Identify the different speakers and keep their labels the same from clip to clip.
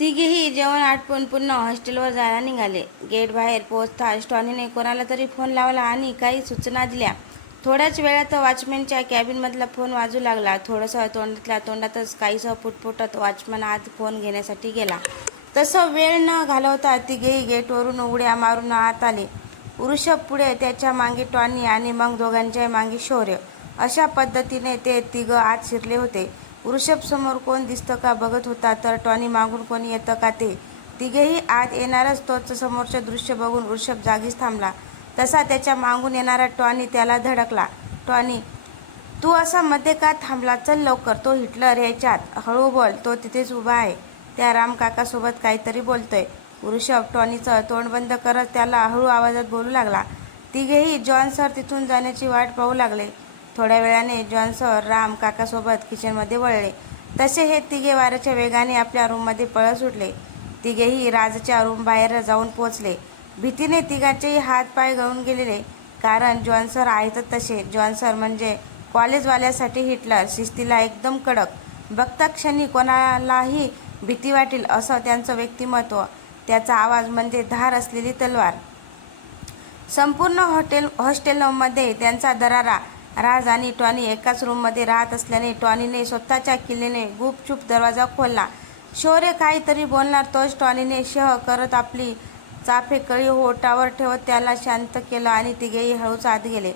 Speaker 1: तिघेही जेवण आटपून पुन्हा हॉस्टेलवर जायला निघाले. गेट बाहेर पोहोचताच टॉनीने कोणाला तरी फोन लावला आणि काही सूचना दिल्या. थोड्याच वेळात वॉचमॅनच्या कॅबिनमधला फोन वाजू लागला. थोडंसं तोंडातल्या तोंडातच काहीसं पुटपुटत वॉचमॅन आत फोन घेण्यासाठी गेला. तसं वेळ न घालवता तिघेही गेटवरून उड्या मारून आत आले. वृषभ पुढे त्याच्यामागे टॉनी आणि मग दोघांच्या मागे शौर्य. अशा पद्धतीने ते तिघं आत शिरले होते. वृषभ समोर कोण दिसतं का बघत होता तर टॉनी मागून कोणी येतं का ते? तिघेही आत येणारच तोच समोरचं दृश्य बघून वृषभ जागीच थांबला. तसा त्याच्या मागून येणारा टॉनी त्याला धडकला. टॉनी तू असा मध्ये का थांबला? चल लवकर तो हिटलर ह्याच्यात हळू बोल तो तिथेच उभा आहे. त्या राम काकासोबत काहीतरी बोलतोय. वृषभ टॉनीचं तोंड बंद करत त्याला हळू आवाजात बोलू लागला. तिघेही जॉन सर तिथून जाण्याची वाट पाहू लागले. थोड्या वेळाने जॉन सर राम काकासोबत किचनमध्ये वळले. तसे हे तिघे वाऱ्याच्या वेगाने आपल्या रूममध्ये पळत सुटले. तिघेही राजच्या रूम बाहेर जाऊन पोचले. भीतीने तिघांचेही हात पाय गळून गेलेले. कारण जॉन सर आहेतच तसे. जॉन सर म्हणजे कॉलेजवाल्यासाठी हिटलर शिस्तीला एकदम कडक. बघता क्षणी कोणालाही भीती वाटेल असं त्यांचं व्यक्तिमत्व. त्याचा आवाज म्हणजे धार असलेली तलवार. संपूर्ण हॉटेल हॉस्टेलमध्ये त्यांचा दरारा राज आणि टॉनी एकाच रूममध्ये राहत असल्याने टॉनीने स्वतःच्या किल्लेने गुपचूप दरवाजा खोलला. शौर्य काहीतरी बोलणार तोच टॉनीने शह करत आपली चाफे कळी ओटावर ठेवत त्याला शांत केलं आणि तिघेही हळूच आत गेले.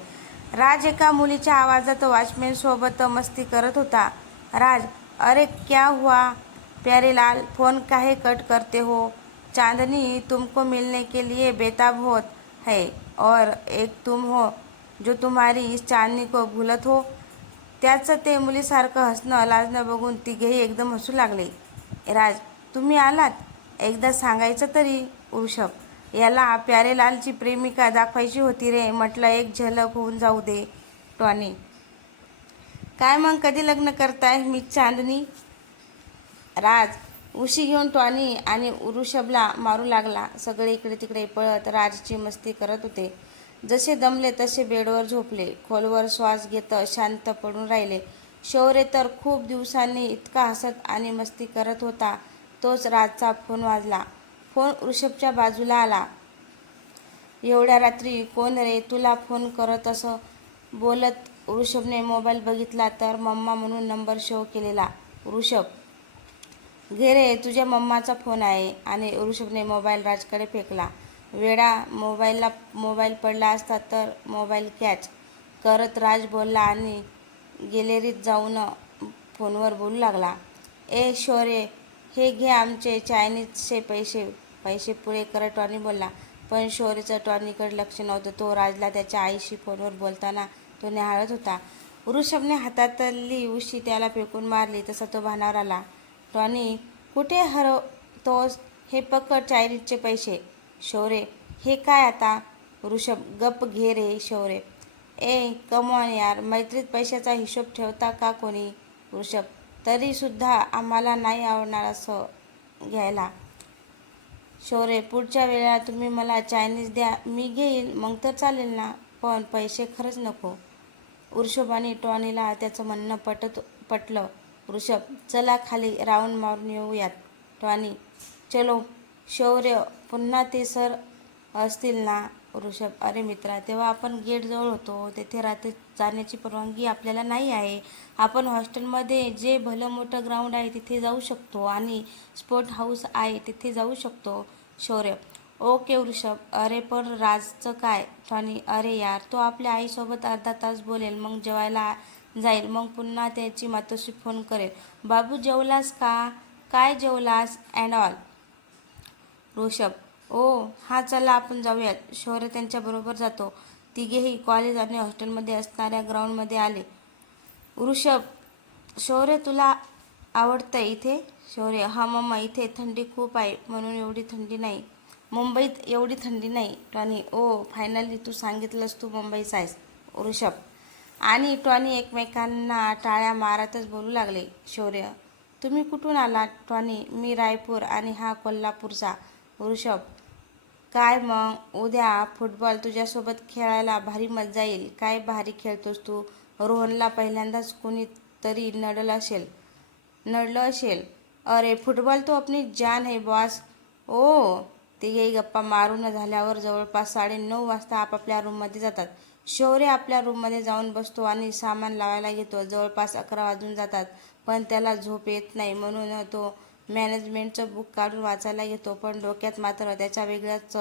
Speaker 1: राज एका मुलीच्या आवाजात वॉचमॅनसोबत मस्ती करत होता. राज अरे क्या हुआ? प्यारे लाल फोन काहे कट करते हो? चांदनी तुमको मिलने के लिए बेताब होत है और एक तुम हो. जो तुम्हारी इस चांदनी को भूलत हो त्याचं ते मुलीसारखं हसणं लाजणं बघून तिघेही एकदम हसू लागले. राज तुम्ही आलात? एकदा सांगायचं तरी वृषभ. याला प्यारेलालची प्रेमिका दाखवायची होती रे म्हटलं एक झलक होऊन जाऊ दे टॉनी. काय मग कधी लग्न करताय मी चांदनी? राज उशी घेऊन टॉनी आणि ऋषभला मारू लागला. सगळे इकडे तिकडे पळत राजची मस्ती करत होते. जसे दमले तसे बेडवर झोपले. खोलवर श्वास घेत शांत पडून राहिले. शौर्य तर खूप दिवसांनी इतका हसत आणि मस्ती करत होता. तोच राजचा फोन वाजला. फोन वृषभच्या बाजूला आला. एवढ्या रात्री कोण रे तुला फोन करत असं बोलत ऋषभने मोबाईल बघितला तर मम्मा म्हणून नंबर शो केलेला. वृषभ घे रे तुझ्या मम्माचा फोन आहे. आणि ऋषभने मोबाईल राजकडे फेकला. वेळा मोबाईलला मोबाईल पडला असता तर मोबाईल कॅच करत राज बोलला आणि गॅलरीत जाऊन फोनवर बोलू लागला. ए शोरे हे घे आमचे चायनीजचे पैसे. पैसे पुरे करत टॉनी बोलला. पण शोरेचं टॉनीकडे लक्ष नव्हतं. तो राजला त्याच्या आईशी फोनवर बोलताना तो निहाळत होता. वृषभने हातातली उशी त्याला फेकून मारली. तसा तो भानावर आला. टॉनी कुठे हरवतोस? हे पकड चायनीजचे पैसे. शौर्य. हे काय आता? वृषभ गप घे रे शौर्य. ए कमॉन यार मैत्रीत पैशाचा हिशोब ठेवता का कोणी? वृषभ तरीसुद्धा आम्हाला नाही आवडणार असं घ्यायला. शौर्य पुढच्या वेळेला तुम्ही मला चायनीज द्या मी घेईल मग तर चालेल ना? पण पैसे खरंच नको. वृषभ आणि टॉनीला त्याचं म्हणणं पटत पटलं. वृषभ चला खाली राऊंड मारून येऊयात. टॉनी चलो. शौर्य पुन्हा ते सर असतील ना वृषभ अरे मित्रा तेव्हा आपण गेटजवळ होतो. तेथे रात्री जाण्याची परवानगी आपल्याला नाही आहे. आपण हॉस्टेलमध्ये जे भलं मोठं ग्राउंड आहे तिथे जाऊ शकतो आणि स्पोर्ट हाऊस आहे तिथे जाऊ शकतो. शौर्य. ओके वृषभ अरे पण राजचं काय? ठाणी अरे यार तो आपल्या आईसोबत अर्धा तास बोलेल मग जेवायला जाईल मग पुन्हा त्याची मातोशी फोन करेल. बाबू जेवलास का? काय जेवलास? And all Rishabh. ओ हा चला आपण जाऊयात. शौर्य त्यांच्याबरोबर जातो. तिघेही कॉलेज आणि हॉस्टेलमध्ये असणाऱ्या ग्राउंडमध्ये आले. वृषभ शौर्य तुला आवडतं इथे? शौर्य हा मम्मा इथे थंडी खूप आहे म्हणून एवढी थंडी नाही. मुंबईत एवढी थंडी नाही टॉनी ओ फायनली तू सांगितलंस तू मुंबईचा आहेस. वृषभ आणि टॉनी एकमेकांना टाळ्या मारतच बोलू लागले. शौर्य तुम्ही कुठून आलात? टॉनी मी रायपूर आणि हा कोल्हापूरचा. वृषभ काय मग? उद्या फुटबॉल तुझ्यासोबत खेळायला भारी मजा येईल. काय भारी खेळतोस तू? रोहनला पहिल्यांदाच कोणीतरी नडलं असेल. नडलं असेल? अरे फुटबॉल तो आपली जान आहे बॉस. ओ. तिघेही गप्पा मारून झाल्यावर जवळपास साडेनऊ वाजता आपापल्या रूममध्ये जातात. शौर्य आपल्या रूममध्ये जाऊन बसतो आणि सामान लावायला घेतो. जवळपास अकरा वाजून जातात पण त्याला झोप येत नाही म्हणून तो मॅनेजमेंटचं बुक काढून वाचायला घेतो पण डोक्यात मात्र त्याच्या वेगळ्याच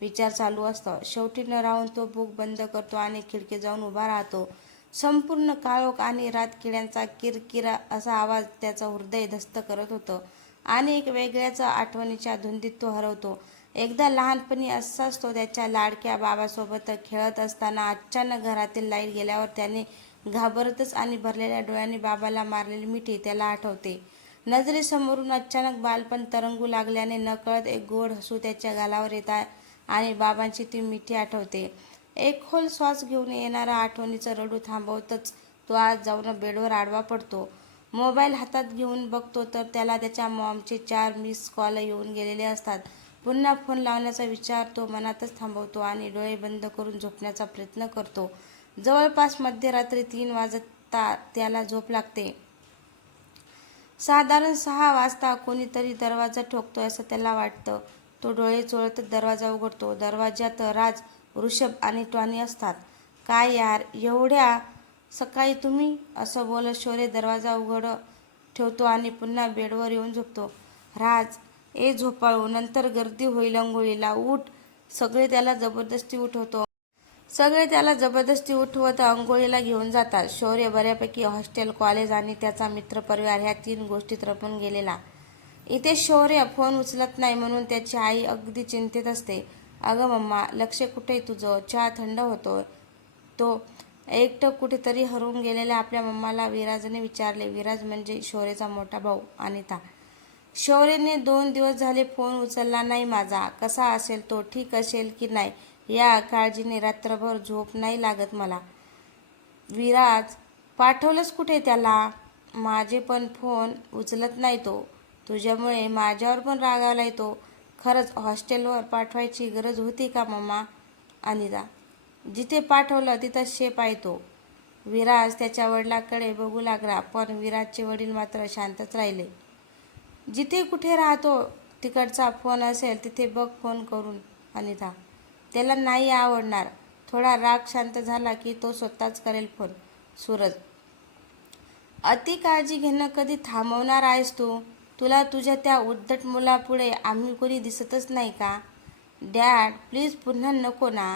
Speaker 1: विचार चालू असतं. शेवटी न राहून तो बुक बंद करतो आणि खिडकी जाऊन उभा राहतो. संपूर्ण काळोख आणि रातकिड्यांचा किरकिरा असा आवाज त्याचं हृदय धस्त करत होतं. आणि एक वेगळ्याच आठवणीच्या धुंदीत तो हरवतो. एकदा लहानपणी असाच तो त्याच्या लाडक्या बाबासोबत खेळत असताना अचानक घरातील लाइट गेल्यावर त्याने घाबरतच आणि भरलेल्या डोळ्यांनी बाबाला मारलेली मिठी त्याला आठवते. नजरेसमोरून अचानक बालपण तरंगू लागल्याने नकळत एक गोड हसू त्याच्या गालावर येत आहे आणि बाबांची ती मिठी आठवते. एक खोल श्वास घेऊन येणारा आठवणीचं रडू थांबवतच तो आज जाऊन बेडवर आडवा पडतो. मोबाईल हातात घेऊन बघतो तर त्याला त्याच्या मॉमचे चार मिस कॉल येऊन गेलेले असतात. पुन्हा फोन लावण्याचा विचार तो मनातच थांबवतो आणि डोळे बंद करून झोपण्याचा प्रयत्न करतो. जवळपास मध्यरात्री तीन वाजता त्याला झोप लागते. साधारण सहा वाजता कोणीतरी दरवाजा ठोकतोय असं त्याला वाटतं. तो डोळे चोळतच दरवाजा उघडतो. दरवाज्यात राज ऋषभ आणि टॉनी असतात. काय यार एवढ्या सकाळी तुम्ही? असं बोलत शौर्य दरवाजा उघड ठेवतो आणि पुन्हा बेडवर येऊन झोपतो. राज ए झोपाळू नंतर गर्दी होईल अंघोळीला. उठ. सगळे त्याला जबरदस्ती उठवतो. सगळे त्याला जबरदस्ती उठवत अंघोळीला घेऊन जातात. शौर्य बऱ्यापैकी हॉस्टेल कॉलेज आणि त्याचा मित्रपरिवार ह्या तीन गोष्टीत रपून गेलेला. इथे शौर्य फोन उचलत नाही म्हणून त्याची आई अगदी चिंतेत असते. अगं मम्मा लक्ष कुठे तुझं? चहा थंड होतो. तो एकटं कुठेतरी हरवून गेलेल्या आपल्या मम्माला विराजने विचारले. विराज म्हणजे शौर्यचा मोठा भाऊ अनिता. शौर्यने दोन दिवस झाले फोन उचलला नाही माझा. कसा असेल तो? ठीक असेल की नाही? या काळजीने रात्रभर झोप नाही लागत मला. विराज पाठवलंच कुठे त्याला? माझे पण फोन उचलत नाही तो. तुझ्यामुळे माझ्यावर पण रागावला येतो खरंच हॉस्टेलवर पाठवायची गरज होती का मम्मा अनिता जिथे पाठवलं तिथं शेप आहे तो. विराज त्याच्या वडिलाकडे बघू लागला पण विराजचे वडील मात्र शांतच राहिले. जिथे कुठे राहतो तिकडचा फोन असेल तिथे बघ फोन करून अनिता त्याला नाही आवडणार. थोडा राग शांत झाला की तो स्वतःच करेल फोन सूरज अति काळजी घेणं कधी थांबवणार आहेस तू? तुला तुझ्या त्या उद्धट मुलापुढे आम्ही कोणी दिसतच नाही का? डॅड प्लीज पुन्हा नको ना.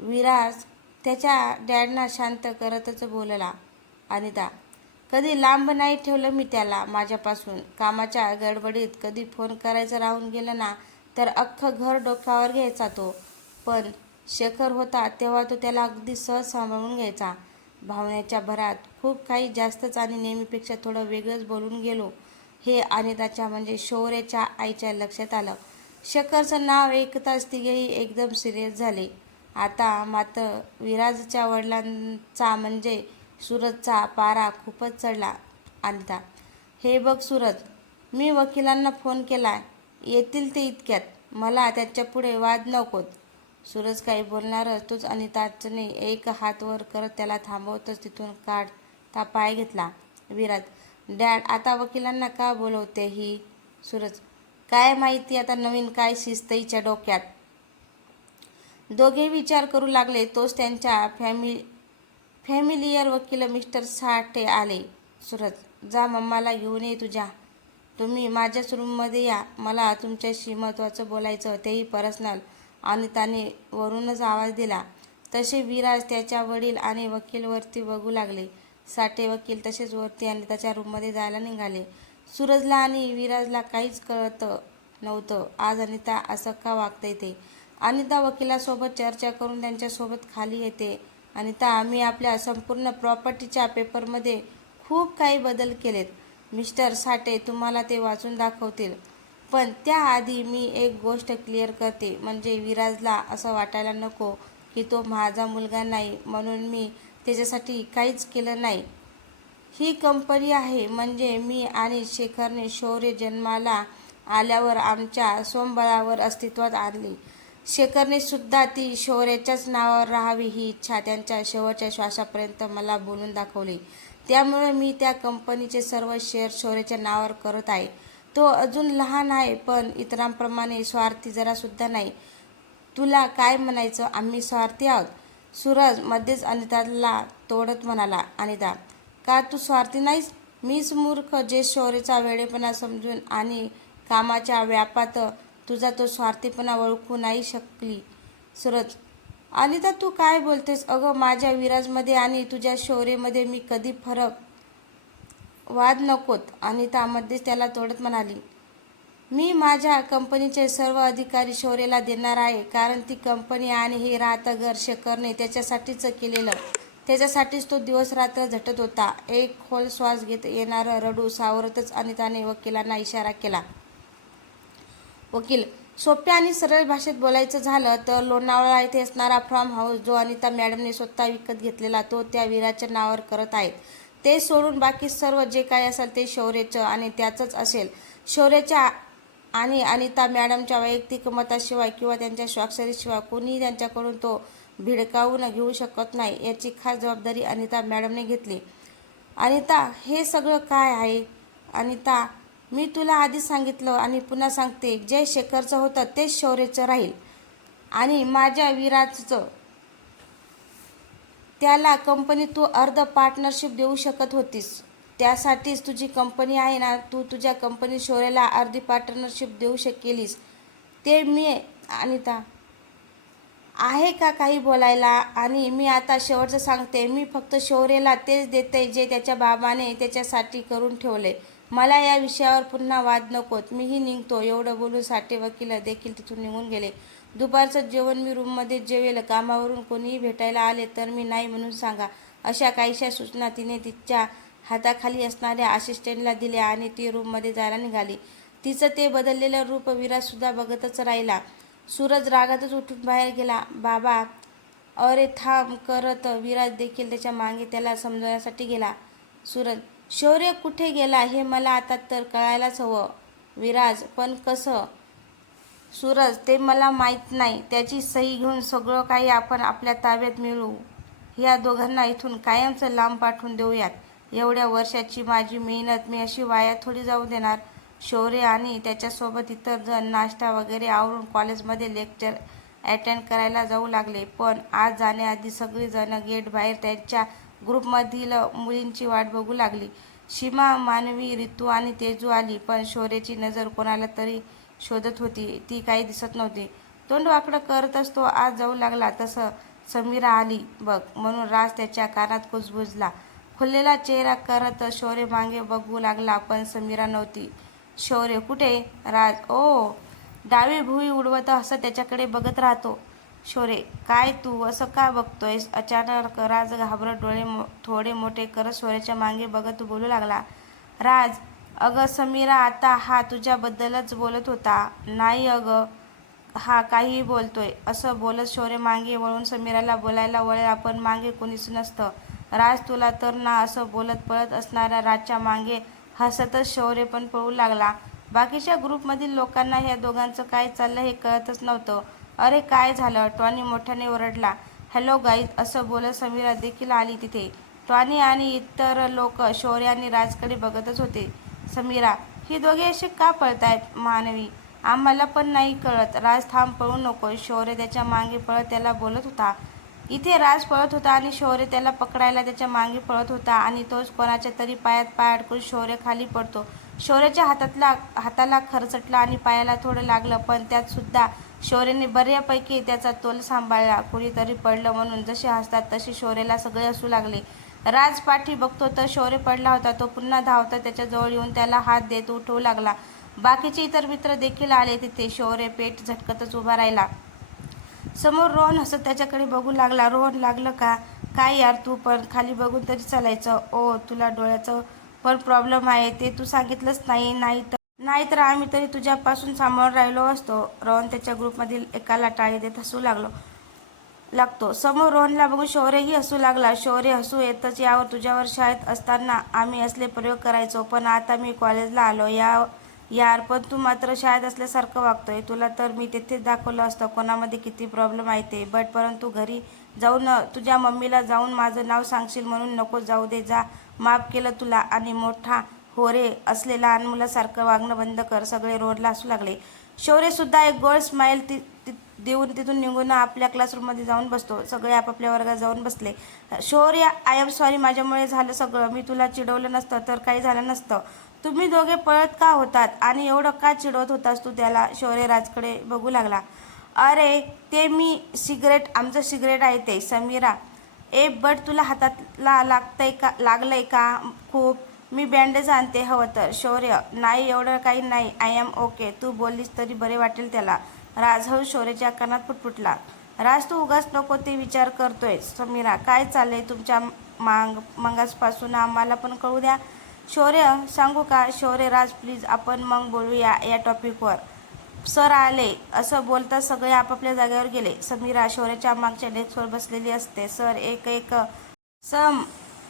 Speaker 1: विराज त्याच्या डॅडना शांत करतच बोलला. अनिता कधी लांब नाही ठेवलं मी त्याला माझ्यापासून. कामाच्या गडबडीत कधी फोन करायचं राहून गेलं ना तर अख्खं घर डोक्यावर घ्यायचा तो. पण शेखर होता तेव्हा तो त्याला अगदी सहज सांभाळून घ्यायचा. भावनेच्या भरात खूप काही जास्तच आणि नेहमीपेक्षा थोडं वेगळंच बोलून गेलो. हे अनिताच्या म्हणजे शौर्याच्या आईच्या लक्षात आलं. शेखरचं नाव ऐकताच तिघेही एकदम सिरियस झाले. आता मात्र विराजच्या वडिलांचा म्हणजे सूरजचा पारा खूपच चढला. अनिता हे बघ सूरज मी वकिलांना फोन केला. येतील ते इतक्यात. मला त्याच्यापुढे वाद नकोत. सूरज काही बोलणारच तोच अनिताचने एक हात वर करत त्याला थांबवतच तिथून काढता पाय घेतला. विराट डॅड आता वकिलांना का बोलवते ही? सूरज काय माहिती आता नवीन काय शिस्तईच्या डोक्यात? दोघे विचार करू लागले तोच त्यांच्या फॅमिली फॅमिलियर वकील मिस्टर साठे आले. सूरज जा मम्माला घेऊन ये तुझ्या. तुम्ही माझ्याच रूममध्ये या. मला तुमच्याशी महत्त्वाचं बोलायचं तेही पर्सनल अनिताने वरूनच आवाज दिला. तसे विराज त्याच्या वडील आणि वकीलवरती बघू लागले. साठे वकील तसेच वरती आणि त्याच्या रूममध्ये जायला निघाले. सूरजला आणि विराजला काहीच कळत नव्हतं. आज अनिता असं का वागते ते? अनिता वकिलासोबत चर्चा करून त्यांच्यासोबत खाली येते. अनिता आम्ही आपल्या संपूर्ण प्रॉपर्टीच्या पेपरमध्ये खूप काही बदल केलेत. मिस्टर साठे तुम्हाला ते वाचून दाखवतील. पण त्याआधी मी एक गोष्ट क्लिअर करते म्हणजे विराजला असं वाटायला नको की तो माझा मुलगा नाही म्हणून मी त्याच्यासाठी काहीच केलं नाही. ही कंपनी आहे म्हणजे मी आणि शेखरने शौर्य जन्माला आल्यावर आमच्या सोमबळावर अस्तित्वात आणली. शेखरने सुद्धा ती शौर्याच्याच नावावर राहावी ही इच्छा त्यांच्या शेवटच्या श्वासापर्यंत मला बोलून दाखवली. त्यामुळे मी त्या कंपनीचे सर्व शेअर शौर्याच्या नावावर करत आहे. तो अजून लहान आहे पण इतरांप्रमाणे स्वार्थी जरासुद्धा नाही. तुला काय म्हणायचं? आम्ही स्वार्थी आहोत. सूरज मध्येच अनिताला तोडत म्हणाला अनिता का तू स्वार्थी नाहीस? मीच मूर्ख जे शौर्यचा वेळेपणा समजून आणि कामाच्या व्यापात तुझा तो स्वार्थीपणा ओळखू नाही शकली. सूरज अनिता तू काय बोलतेस? अगं माझ्या विराजमध्ये आणि तुझ्या शौर्यमध्ये मी कधी फरक वाद नकोत. अनिता मध्येच त्याला तोडत म्हणाली मी माझ्या कंपनीचे सर्व अधिकारी शौर्यला देणार आहे कारण ती कंपनी आणि हे राहतं घर शेखरने त्याच्यासाठीच केलेलं. त्याच्यासाठीच तो दिवस रात्र झटत होता. एक खोल श्वास घेत येणारं रडू सावरतच अनिताने वकिलांना इशारा केला. वकील सोप्या आणि सरळ भाषेत बोलायचं झालं तर लोणावळा येथे असणारा फार्म हाऊस जो अनिता मॅडमने स्वतः विकत घेतलेला तो त्या वीराच्या नावावर करत आहेत ते सोडून बाकी सर्व जे काय असेल ते शौर्यचं आणि त्याचंच असेल. शौर्याच्या आणि अनिता मॅडमच्या वैयक्तिक मताशिवाय किंवा त्यांच्या स्वाक्षरीशिवाय कोणीही त्यांच्याकडून तो भिडकावून घेऊ शकत नाही याची खास जबाबदारी अनिता मॅडमने घेतली. अनिता हे सगळं काय आहे? अनिता मी तुला आधी सांगितलं आणि पुन्हा सांगते जे शेखरचं होतं तेच शौर्यचं राहील. आणि माझ्या विराजचं त्याला कंपनी तू अर्ध पार्टनरशिप देऊ शकत होतीस. त्यासाठीच तुझी कंपनी आहे ना तू तुझ्या कंपनी शोरेला अर्धी पार्टनरशिप देऊ शकेलीस. ते मी अनिता आहे का काही बोलायला? आणि मी आता शेवटचं सांगते मी फक्त शौर्यला तेच देते जे त्याच्या बाबाने त्याच्यासाठी करून ठेवले. मला या विषयावर पुन्हा वाद नकोत. मीही निघतो. एवढं बोलून साठे वकील देखील तिथून निघून गेले. दुपारचं जेवण मी रूममध्ये जेवेल कामावरून कोणीही भेटायला आले तर मी नाही म्हणून सांगा. अशा काहीशा सूचना तिने तिच्या हाताखाली असणाऱ्या असिस्टंटला दिल्या आणि ती रूममध्ये जायला निघाली. तिचं ते बदललेलं रूप विराजसुद्धा बघतच राहिला. सूरज रागातच उठून बाहेर गेला. बाबा अरे थांब करत. विराज देखील त्याच्यामागे त्याला समजवण्यासाठी गेला. सूरज शौर्य कुठे गेला हे मला आता तर कळायलाच हवं. विराज पण कसं? सूरज ते मला माहीत नाही. त्याची सही घेऊन सगळं काही आपण आपल्या ताब्यात मिळवू ह्या दोघांना इथून कायमचं लांब पाठवून देऊयात. एवढ्या वर्षाची माझी मेहनत मी अशी वाया थोडी जाऊ देणार. शौर्य आणि त्याच्यासोबत इतर जण नाश्ता वगैरे आवरून कॉलेजमध्ये लेक्चर अटेंड करायला जाऊ लागले. पण आज जाण्याआधी सगळीजणं गेट बाहेर त्यांच्या ग्रुपमधील मुलींची वाट बघू लागली. सीमा मानवी रितू आणि तेजू आली पण शौर्याची नजर कोणाला तरी शोधत होती. ती काही दिसत नव्हती. तोंड वाकडं करतच तो आज जाऊ लागला तसं समीरा आली. बघ म्हणून राज त्याच्या कानात कुजबुजला. खुललेला चेहरा करत शौर्य मागे बघू लागला पण समीरा नव्हती. शौर्य कुठे? राज. ओ डावी भुई उडवत असं त्याच्याकडे बघत राहतो. शौर्य काय तू? असं का बघतोयस? अचानक राज घाबरत डोळे मो थोडे मोठे करत शौर्याच्या मागे बघत बोलू लागला. राज अगं समीरा आता हा तुझ्याबद्दलच बोलत होता. नाही अगं हा काहीही बोलतोय. असं बोलत शौर्य मागे वळून समीराला बोलायला वळेल पण मागे कोणीच नसतं. राज तुला तर ना असं बोलत पळत असणाऱ्या राजच्या मागे हसतच शौर्य पण पळू लागला. बाकीच्या ग्रुपमधील लोकांना ह्या दोघांचं काय चाललं हे कळतच नव्हतं. अरे काय झालं? टॉनी मोठ्याने ओरडला. हॅलो गाईज असं बोलत समीरा देखील आली तिथे. टॉनी आणि इतर लोक शौर्य आणि राजकडे बघतच होते. समीरा ही दोघे असे का पळतायत मानवी? आम्हाला पण नाही कळत. राज थांब पळू नको. शौर्य त्याच्यामागे पळत त्याला बोलत होता. इथे राज पळत होता आणि शौर्य त्याला पकडायला त्याच्यामागे पळत होता आणि तोच कोणाच्या तरी पायात पाय अडकून शौर्य खाली पडतो. शौर्याच्या हातातला हाताला खरचटला आणि पायाला थोडं लागलं पण त्यात सुद्धा शौर्याने बऱ्यापैकी त्याचा तोल सांभाळला. कुणीतरी पडलं म्हणून जसे हसतात तसे शौर्याला सगळे हसू लागले. राज पाठी बघतो तर शौर्य पडला होता तो पुन्हा धावता त्याच्याजवळ येऊन त्याला हात देत उठवू लागला. बाकीचे इतर मित्र देखील आले तिथे शौर्य पेट झटकतच उभा राहिला. समोर रोहन हसत त्याच्याकडे बघू लागला. रोहन लागलं का? काय यार तू पण खाली बघून तरी चालायचं. ओ तुला डोळ्याचं पण प्रॉब्लेम आहे ते तू सांगितलंच नाही नाही तर नाहीतर आम्ही तरी तुझ्यापासून सांभाळून राहिलो असतो. रोहन त्याच्या ग्रुपमधील एकाला टाळी देत हसू लागलो. लागतो. समोर रोहनला बघून शौर्यही हसू लागला. शौर्य हसू येतच यावर तुझ्यावर शाळेत असताना आम्ही असले प्रयोग करायचो पण आता मी कॉलेजला आलो. या यार पण तू मात्र शाळेत असल्यासारखं वागतोय. तुला तर मी तिथेच दाखवलं असतं कोणामध्ये किती प्रॉब्लेम आहे ते. बट परंतु घरी जाऊन तुझ्या मम्मीला जाऊन माझं नाव सांगशील म्हणून नको जाऊ दे जा. माफ केलं तुला आणि मोठा होरे असलेला लहान मुलासारखं वागणं बंद कर. सगळे रोडला असू लागले. शौर्यसुद्धा एक गोड स्माईल ती- देऊन तिथून निघून आपल्या क्लासरूममध्ये जाऊन बसतो. सगळे आपापल्या वर्गात जाऊन बसले. शौर्य आय एम सॉरी माझ्यामुळे झालं सगळं. मी तुला चिडवलं नसतं तर काही झालं नसतं. तुम्ही दोघे पळत का होतात? आणि एवढं का चिडवत होतास तू त्याला? शौर्य राजकडे बघू लागला. अरे ते मी सिगरेट आमचं सिगरेट आहे ते समीरा. ए बट तुला हातातला लागतंय का लागलंय का? खूप. मी बँडेज आणते हवं तर. शौर्य नाही एवढं काही नाही. आय एम ओके तू बोललीस तरी बरे वाटेल त्याला. राज हळू कानात पुटपुटला. राज तू उगाच नको ते विचार करतोय. समीरा काय चाललंय तुमच्या मांग मंगासपासून आम्हाला पण कळू द्या. शौर्य सांगू का? शौर्य राज प्लीज आपण मग बोलूया या टॉपिकवर सर आले असं बोलता सगळे आपापल्या जागेवर गेले. समीरा शौर्याच्या मागच्या डेस्कवर बसलेली असते. सर एक एक सम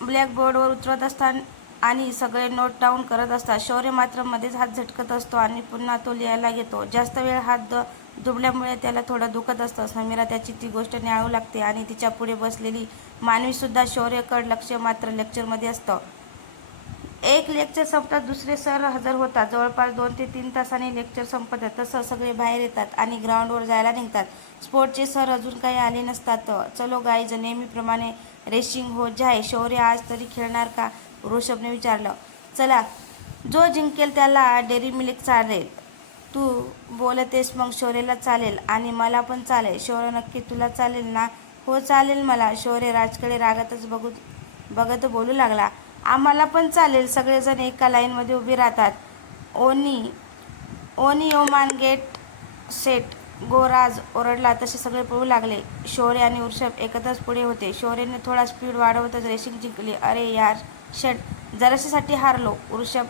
Speaker 1: ब्लॅकबोर्डवर उतरत असतात आणि सगळे नोट डाऊन करत असतात. शौर्य मात्र मध्येच हात झटकत असतो आणि पुन्हा तो लिहायला घेतो. जास्त वेळ हात द दुबल्यामुळे त्याला थोडं दुखत असतं. समीरा त्याची ती गोष्ट न्यावू लागते आणि तिच्या पुढे बसलेली मानवीसुद्धा शौर्यकड लक्ष मात्र लेक्चरमध्ये असतं. एक लेक्चर संपतात दुसरे सर हजर होतात. जवळपास दोन ते तीन तासाने लेक्चर संपतात. तसं सगळे बाहेर येतात आणि ग्राउंडवर जायला निघतात. स्पोर्टचे सर अजून काही आले नसतात. चलो गाईज नेहमीप्रमाणे रेसिंग हो जाय. शौर्य आज तरी खेळणार का? ऋषभने विचारलं. चला जो जिंकेल त्याला डेअरी मिल्क चालेल तू बोलतेस मग शौर्यला चालेल आणि मला पण चालेल. शौर्य नक्की तुला चालेल ना? हो चालेल मला. शौर्य राजकडे रागातच बघू बघत बोलू लागला. आम्हाला पण चालेल. सगळेजण एका लाईनमध्ये उभे राहतात. ओनी ओनी ओमान गेट सेट गोराज ओरडला. तसे सगळे पळू लागले. शौर्य आणि वृषभ एकत्रच पुढे होते. शौर्यने थोडा स्पीड वाढवतच रेसिंग जिंकली. अरे यार षट जराशासाठी हारलो. वृषभ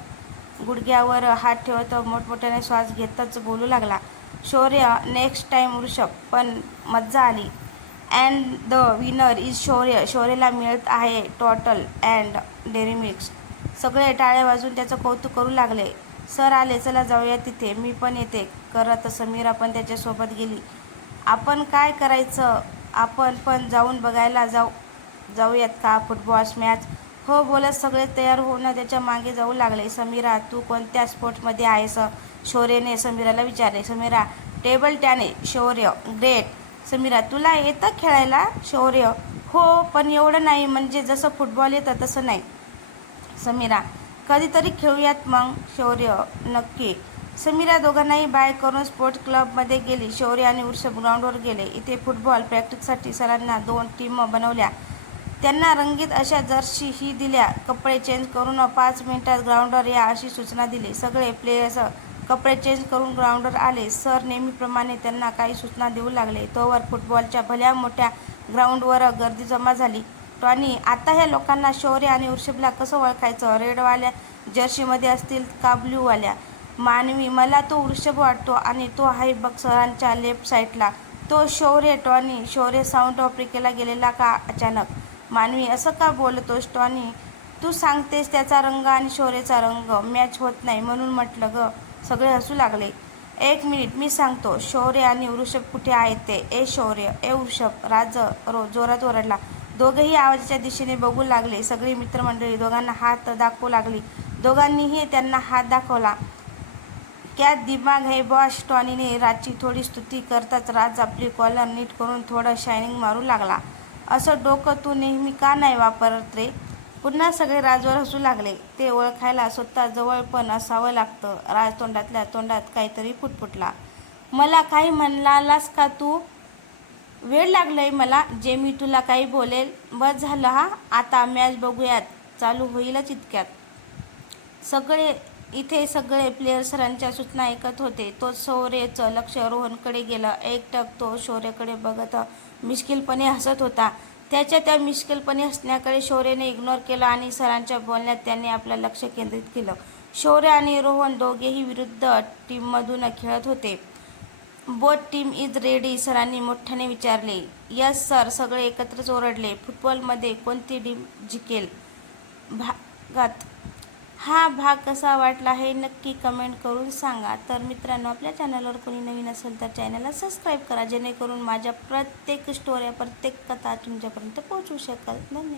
Speaker 1: गुडघ्यावर हात ठेवत मोठमोठ्याने श्वास घेतच बोलू लागला. शौर्य नेक्स्ट टाईम वृषभ. पण मज्जा आली. अँड द विनर इज शौर्य. शौर्यला मिळत आहे टोटल अँड डेअरी मिल्क्स सगळे टाळे वाजून त्याचं कौतुक करू लागले. सर आले चला जाऊया तिथे. मी पण येते. करत समीरा पण त्याच्यासोबत गेली. आपण काय करायचं? आपण पण जाऊन बघायला जाऊ. जाऊयात का? फुटबॉल मॅच हो बोलत सगळे तयार होऊन त्याच्यामागे जाऊ लागले. समीरा तू कोणत्या स्पोर्ट्समध्ये आहेस? शौर्यने समीराला विचारले. समीरा टेबल टॅने शौर्य ग्रेट. समीरा तुला येतं खेळायला? शौर्य. हो पण एवढं नाही म्हणजे जसं फुटबॉल येतं तसं नाही. समीरा कधीतरी खेळूयात मग. शौर्य नक्की. समीरा दोघांनाही बाय करून स्पोर्ट्स क्लबमध्ये गेली. शौर्य आणि उर्ष ग्राउंडवर गेले. इथे फुटबॉल प्रॅक्टिससाठी सरांना दोन टीम बनवल्या. त्यांना रंगीत अशा जर्सी ही दिल्या. कपडे चेंज करून पाच मिनिटात ग्राउंडवर या अशी सूचना दिली. सगळे प्लेयर्स कपडे चेंज करून ग्राउंडवर आले. सर नेहमीप्रमाणे त्यांना काही सूचना देऊ लागले. तोवर फुटबॉलच्या भल्या मोठ्या ग्राउंडवर गर्दी जमा झाली. टॉनी आता ह्या लोकांना शौर्य आणि वृषभला कसं ओळखायचं? रेडवाल्या जर्सीमध्ये असतील का ब्ल्यूवाल्या मानवी मला तो वृषभ वाटतो आणि तो आहे बघ सरांच्या लेफ्ट साईडला तो शौर्य टॉनी शौर्य साऊंड आफ्रिकेला गेलेला का अचानक? मानवी असं का बोलतोस टॉनी? तू सांगतेस त्याचा रंग आणि शौर्यचा रंग मॅच होत नाही म्हणून म्हटलं ग. सगळे हसू लागले. एक मिनिट मी सांगतो. शौर्य आणि वृषभ कुठे आहेत ते? ए शौर्य ए वृषभ राज रो जोरात ओरडला. दोघेही आवाजाच्या दिशेने बघू लागले. सगळी मित्रमंडळी दोघांना हात दाखवू लागली. दोघांनीही त्यांना हात दाखवला. क्या दिमाग हे बॉस? टॉनीने राजची थोडी स्तुती करताच राज आपली कॉलर नीट करून थोडं शायनिंग मारू लागला. असं डोकं तू नेहमी का नाही वापरत रे? पुन्हा सगळे राजवर हसू लागले. ते ओळखायला स्वतः जवळ पण असावं लागतं. राज तोंडातल्या तोंडात काहीतरी फुटफुटला मला काही म्हणालास का तू? वेळ लागलंय मला. जे मी तुला काही बोलेल. बस झालं हा. आता मॅच बघूयात. चालू होईलच इतक्यात. सगळे इथे सगळे प्लेयर सरांच्या सूचना ऐकत होते. तो शौर्यचं लक्ष रोहनकडे गेलं. एकटक तो शौर्यकडे बघत मिश्किलपणे हसत होता. त्याच्या त्या मिश्किलपणे हसण्याकडे शौर्यने इग्नोर केला आणि सरांच्या बोलण्यात त्यांनी आपलं लक्ष केंद्रित केलं. शौर्य आणि रोहन दोघेही विरुद्ध टीममधून खेळत होते. बोट टीम इज रेडी सरांनी मोठ्याने विचारले. यस सर सगळे एकत्रच ओरडले. फुटबॉलमध्ये कोणती टीम जिंकेल? भागात हा भाग कसा वाटला हे नक्की कमेंट करून सांगा. तर मित्रांनो आपल्या चॅनलवर कोणी नवीन असेल तर चॅनलला सबस्क्राईब करा जेणेकरून माझ्या प्रत्येक स्टोऱ्या प्रत्येक कथा तुमच्यापर्यंत पोहोचू शकेल. धन्यवाद.